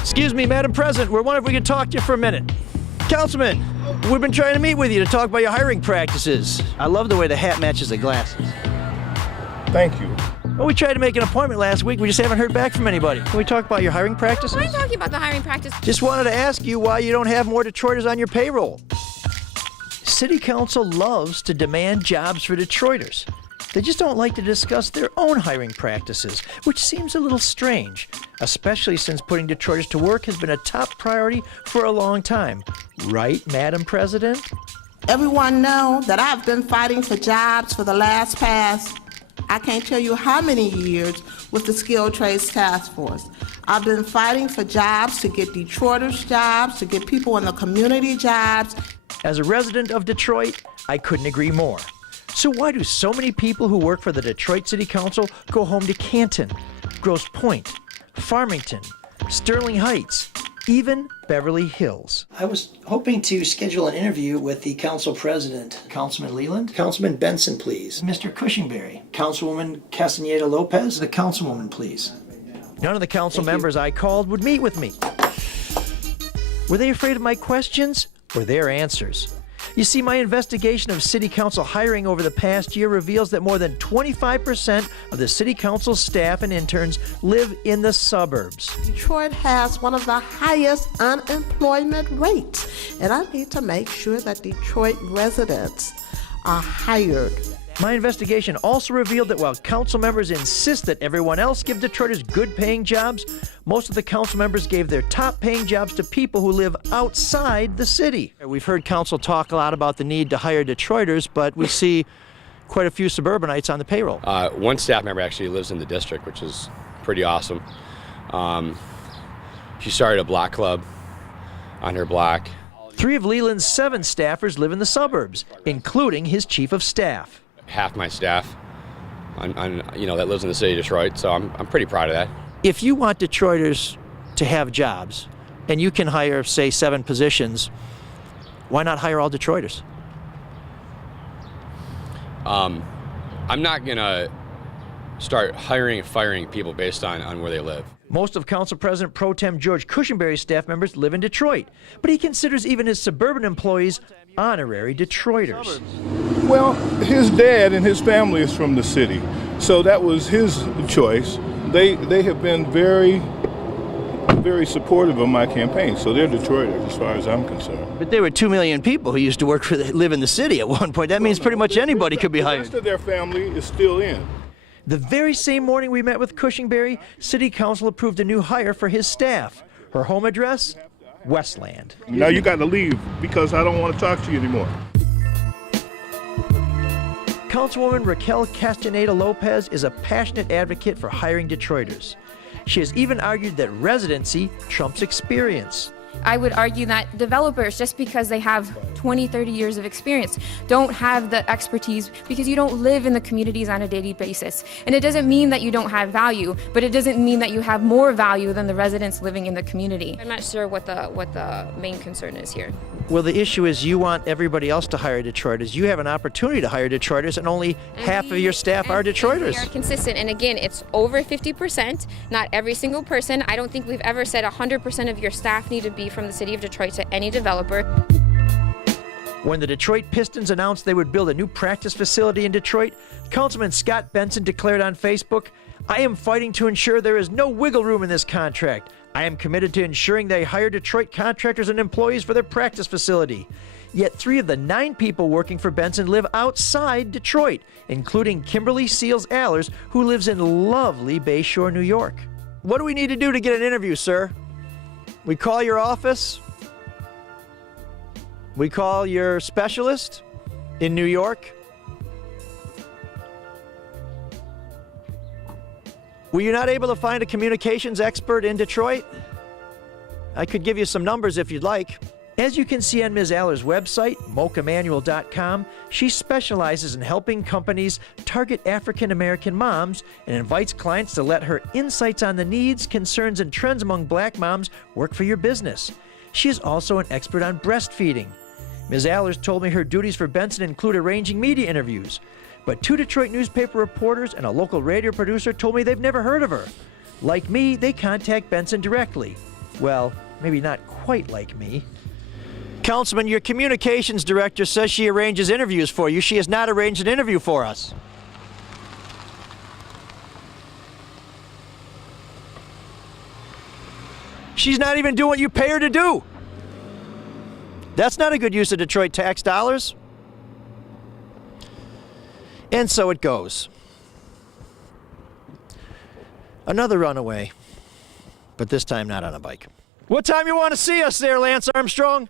Excuse me, Madam President, we're wondering if we could talk to you for a minute. Councilman, we've been trying to meet with you to talk about your hiring practices. I love the way the hat matches the glasses. Thank you. Well, we tried to make an appointment last week. We just haven't heard back from anybody. Can we talk about your hiring practices? We're not talking about the hiring practice. Just wanted to ask you why you don't have more Detroiters on your payroll. City Council loves to demand jobs for Detroiters. They just don't like to discuss their own hiring practices, which seems a little strange, especially since putting Detroiters to work has been a top priority for a long time. Right, Madam President? Everyone knows that I've been fighting for jobs for the past, I can't tell you how many years with the Skilled Trades Task Force. I've been fighting for jobs, to get Detroiters jobs, to get people in the community jobs. As a resident of Detroit, I couldn't agree more. So why do so many people who work for the Detroit City Council go home to Canton, Grosse Pointe, Farmington, Sterling Heights, even Beverly Hills? I was hoping to schedule an interview with the council president, Councilman Leland. Councilman Benson, please. Mr. Cushingberry. Councilwoman Castaneda Lopez. The councilwoman, please. None of the council members I called would meet with me. Were they afraid of my questions or their answers? You see, my investigation of City Council hiring over the past year reveals that more than 25% of the City Council staff and interns live in the suburbs. Detroit has one of the highest unemployment rates, and I need to make sure that Detroit residents are hired. My investigation also revealed that while council members insist that everyone else give Detroiters good-paying jobs, most of the council members gave their top-paying jobs to people who live outside the city. We've heard council talk a lot about the need to hire Detroiters, but we see quite a few suburbanites on the payroll. One staff member actually lives in the district, which is pretty awesome. She started a block club on her block. 3 of Leland's 7 staffers live in the suburbs, including his chief of staff. Half my staff, that lives in the city of Detroit, so I'm pretty proud of that. If you want Detroiters to have jobs, and you can hire, say, 7 positions, why not hire all Detroiters? I'm not gonna start hiring and firing people based on where they live. Most of Council President Pro Tem George Cushingberry's staff members live in Detroit, but he considers even his suburban employees honorary Detroiters. Well, his dad and his family is from the city, so that was his choice. They have been very, very supportive of my campaign, so they're Detroiters as far as I'm concerned. But there were 2 million people who used to live in the city at one point. That means pretty much anybody could be hired. The rest of their family is still in. The very same morning we met with Cushingberry, City Council approved a new hire for his staff. Her home address? Westland. Now you got to leave because I don't want to talk to you anymore. Councilwoman Raquel Castaneda Lopez is a passionate advocate for hiring Detroiters. She has even argued that residency trumps experience. I would argue that developers, just because they have 20, 30 years of experience, don't have the expertise because you don't live in the communities on a daily basis. And it doesn't mean that you don't have value, but it doesn't mean that you have more value than the residents living in the community. I'm not sure what the main concern is here. Well, the issue is you want everybody else to hire Detroiters. You have an opportunity to hire Detroiters, and only half of your staff are Detroiters. We are consistent, and again, it's over 50%, not every single person. I don't think we've ever said 100% of your staff need to be from the city of Detroit to any developer. When the Detroit Pistons announced they would build a new practice facility in Detroit, Councilman Scott Benson declared on Facebook, "I am fighting to ensure there is no wiggle room in this contract. I am committed to ensuring they hire Detroit contractors and employees for their practice facility." Yet 3 of the 9 people working for Benson live outside Detroit, including Kimberly Seals Allers, who lives in lovely Bayshore, New York. What do we need to do to get an interview, sir? We call your office. We call your specialist in New York. Were you not able to find a communications expert in Detroit? I could give you some numbers if you'd like. As you can see on Ms. Aller's website, mochamanual.com, she specializes in helping companies target African American moms and invites clients to let her insights on the needs, concerns, and trends among black moms work for your business. She is also an expert on breastfeeding. Ms. Allers told me her duties for Benson include arranging media interviews, but 2 Detroit newspaper reporters and a local radio producer told me they've never heard of her. Like me, they contact Benson directly. Well, maybe not quite like me. Councilman, your communications director says she arranges interviews for you. She has not arranged an interview for us. She's not even doing what you pay her to do. That's not a good use of Detroit tax dollars. And so it goes. Another runaway, but this time not on a bike. What time you want to see us there, Lance Armstrong?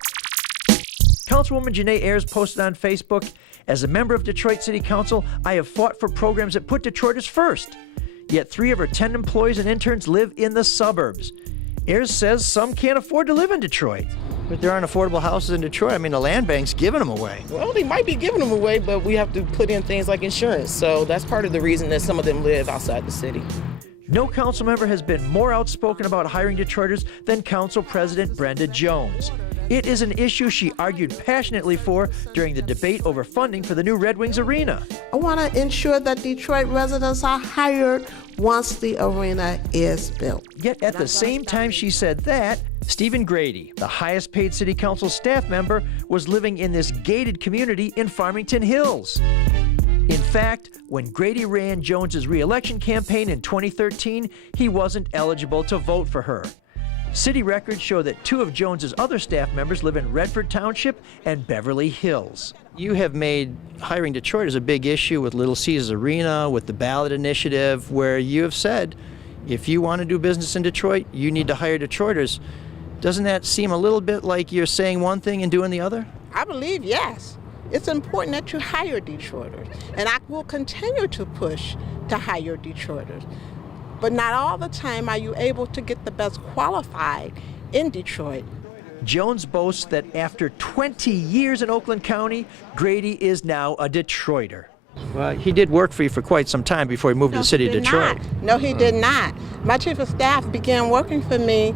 Councilwoman Janae Ayers posted on Facebook, as a member of Detroit City Council, I have fought for programs that put Detroiters first. Yet 3 of her 10 employees and interns live in the suburbs. Ayers says some can't afford to live in Detroit. But there aren't affordable houses in Detroit. I mean, the land bank's giving them away. Well, they might be giving them away, but we have to put in things like insurance. So that's part of the reason that some of them live outside the city. No council member has been more outspoken about hiring Detroiters than Council President Brenda Jones. It is an issue she argued passionately for during the debate over funding for the new Red Wings arena. I want to ensure that Detroit residents are hired once the arena is built. Yet at the same time she said that, Stephen Grady, the highest paid city council staff member, was living in this gated community in Farmington Hills. In fact, when Grady ran Jones's re-election campaign in 2013, he wasn't eligible to vote for her. City records show that 2 of Jones's other staff members live in Redford Township and Beverly Hills. You have made hiring Detroiters a big issue with Little Caesars Arena, with the ballot initiative, where you have said, if you want to do business in Detroit, you need to hire Detroiters. Doesn't that seem a little bit like you're saying one thing and doing the other? I believe, yes. It's important that you hire Detroiters, and I will continue to push to hire Detroiters. But not all the time are you able to get the best qualified in Detroit. Jones boasts that after 20 years in Oakland County, Grady is now a Detroiter. Well, he did work for you for quite some time before he moved to the city of Detroit. No, he did not. My chief of staff began working for me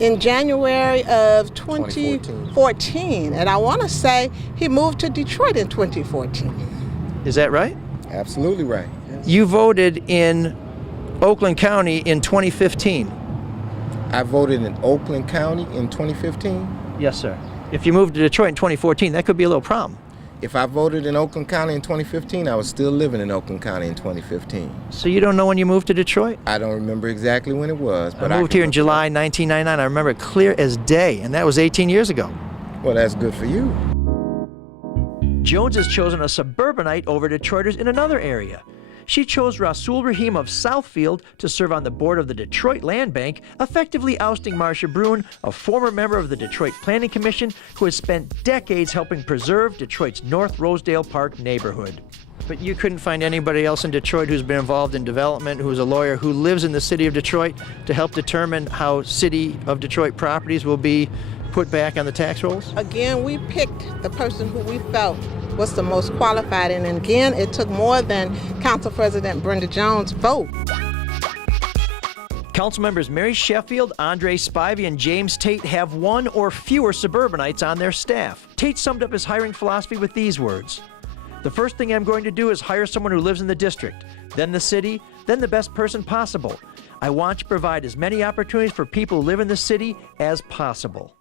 in January of 2014. And I want to say he moved to Detroit in 2014. Is that right? Absolutely right. Yes. You voted in Oakland County in 2015. I voted in Oakland County in 2015. Yes, sir. If you moved to Detroit in 2014, that could be a little problem. If I voted in Oakland County in 2015, I was still living in Oakland County in 2015. So you don't know when you moved to Detroit? I don't remember exactly when it was, but I moved here in July 1999. I remember it clear as day, and that was 18 years ago. Well, that's good for you. Jones has chosen a suburbanite over Detroiters in another area. She chose Rasul Rahim of Southfield to serve on the board of the Detroit Land Bank, effectively ousting Marcia Bruin, a former member of the Detroit Planning Commission who has spent decades helping preserve Detroit's North Rosedale Park neighborhood. But you couldn't find anybody else in Detroit who's been involved in development, who's a lawyer, who lives in the city of Detroit to help determine how City of Detroit properties will be put back on the tax rolls? Again, we picked the person who we felt was the most qualified, and again, it took more than Council President Brenda Jones' vote. Council members Mary Sheffield, Andre Spivey, and James Tate have 1 or fewer suburbanites on their staff. Tate summed up his hiring philosophy with these words: "The first thing I'm going to do is hire someone who lives in the district, then the city, then the best person possible. I want to provide as many opportunities for people who live in the city as possible."